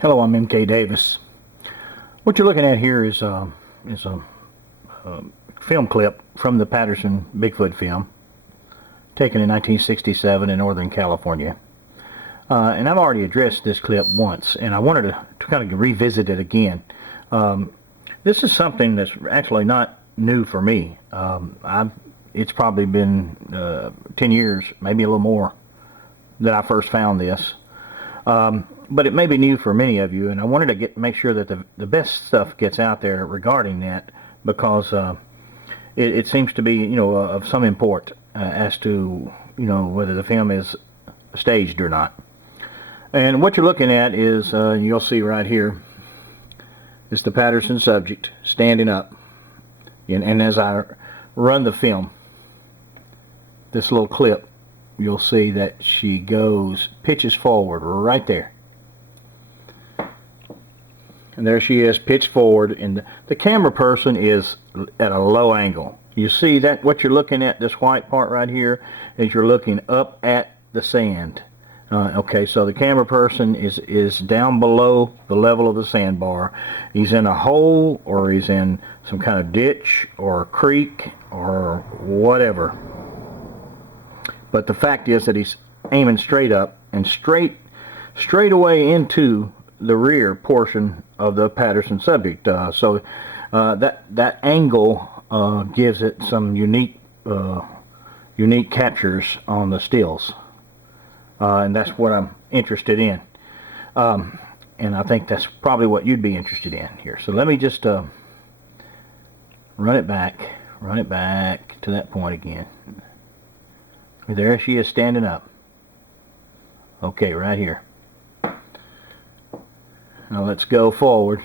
Hello, I'm M.K.Davis. What you're looking at here is a film clip from the Patterson Bigfoot film, taken in 1967 in Northern California. And I've already addressed this clip once, and I wanted to kind of revisit it again. This is something that's actually not new for me. It's probably been 10 years, maybe a little more, that I first found this. But it may be new for many of you, and I wanted to make sure that the best stuff gets out there regarding that, because it seems to be, of some import as to, whether the film is staged or not. And what you're looking at is, you'll see right here, is the Patterson subject standing up. And as I run the film, this little clip, you'll see that she pitches forward right there. And there she is, pitched forward, and the camera person is at a low angle. You see that what you're looking at, this white part right here, is you're looking up at the sand. Okay, so the camera person is down below the level of the sandbar. He's in a hole, or he's in some kind of ditch or creek or whatever. But the fact is that he's aiming straight up and straight away into the rear portion of the Patterson subject. So that angle gives it some unique captures on the stills. And that's what I'm interested in. And I think that's probably what you'd be interested in here. So let me just run it back to that point again. There she is standing up. Okay, right here. Now let's go forward.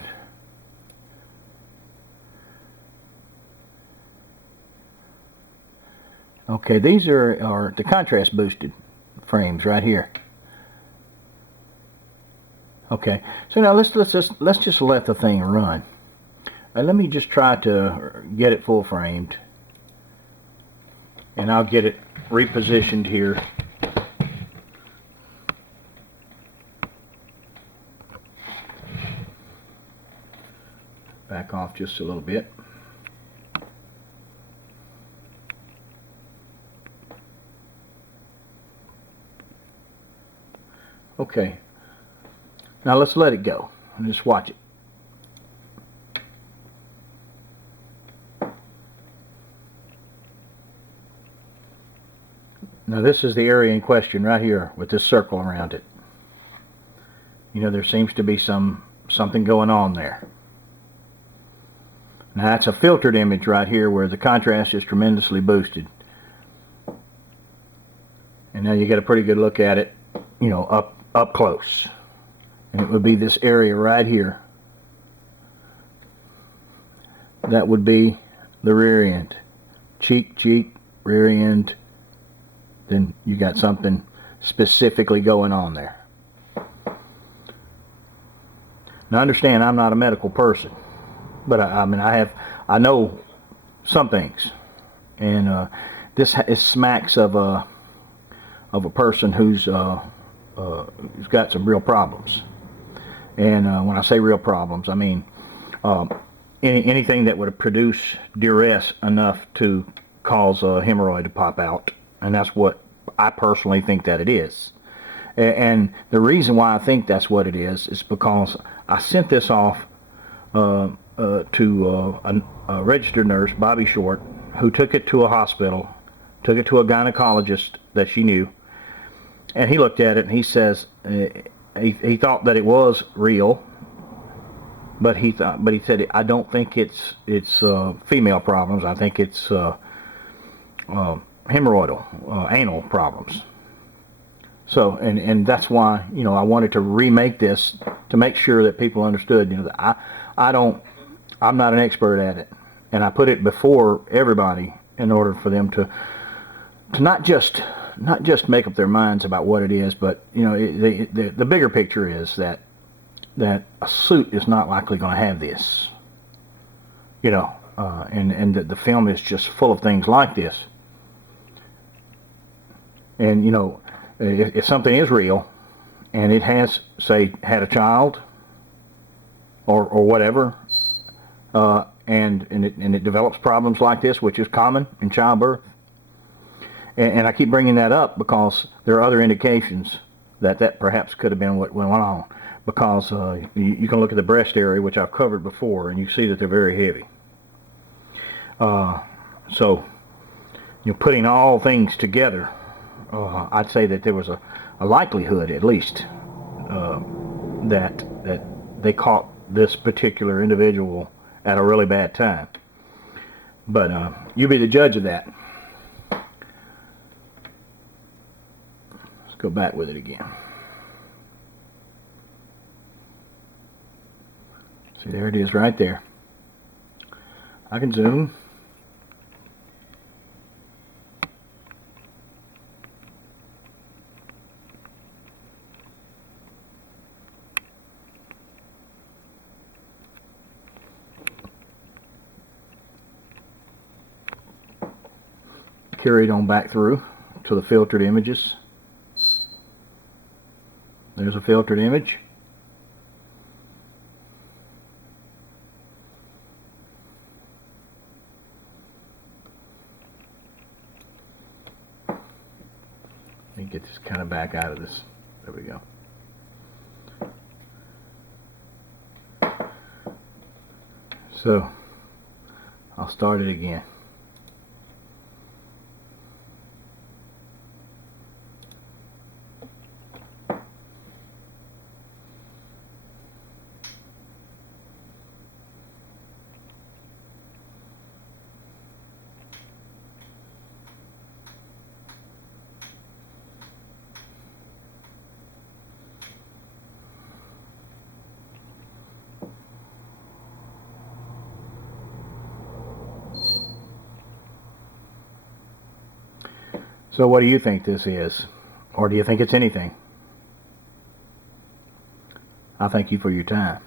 Okay, these are the contrast boosted frames right here. Okay, so now let's just let the thing run. Let me just try to get it full framed, and I'll get it repositioned here. Back off just a little bit. Okay, now let's let it go and just watch it. Now this is the area in question right here with this circle around it. There seems to be something going on there. Now that's a filtered image right here where the contrast is tremendously boosted. And now you get a pretty good look at it, up close. And it would be this area right here. That would be the rear end. Cheek, rear end. Then you got something specifically going on there. Now understand, I'm not a medical person, but I know some things, and this smacks of a person who's got some real problems. And when I say real problems, I mean anything that would produce duress enough to cause a hemorrhoid to pop out. And that's what I personally think that it is. And the reason why I think that's what it is because I sent this off to a registered nurse, Bobby Short, who took it to a hospital, took it to a gynecologist that she knew, and he looked at it and he says he thought that it was real, but he said, I don't think it's female problems. I think it's hemorrhoidal, anal problems. So, and that's why, I wanted to remake this to make sure that people understood, that I'm not an expert at it. And I put it before everybody in order for them to not just make up their minds about what it is, but, the bigger picture is that a suit is not likely going to have this, and that the film is just full of things like this. And if something is real and it has, say, had a child, or whatever, and it develops problems like this, which is common in childbirth. And I keep bringing that up because there are other indications that perhaps could have been what went on. Because you can look at the breast area, which I've covered before, and you see that they're very heavy. So, putting all things together, I'd say that there was a likelihood, at least, that they caught this particular individual at a really bad time. But you be the judge of that. Let's go back with it again. See, there it is right there. I can zoom. Carry it on back through to the filtered images. There's a filtered image. Let me get this kind of back out of this. There we go. So, I'll start it again. So what do you think this is? Or do you think it's anything? I thank you for your time.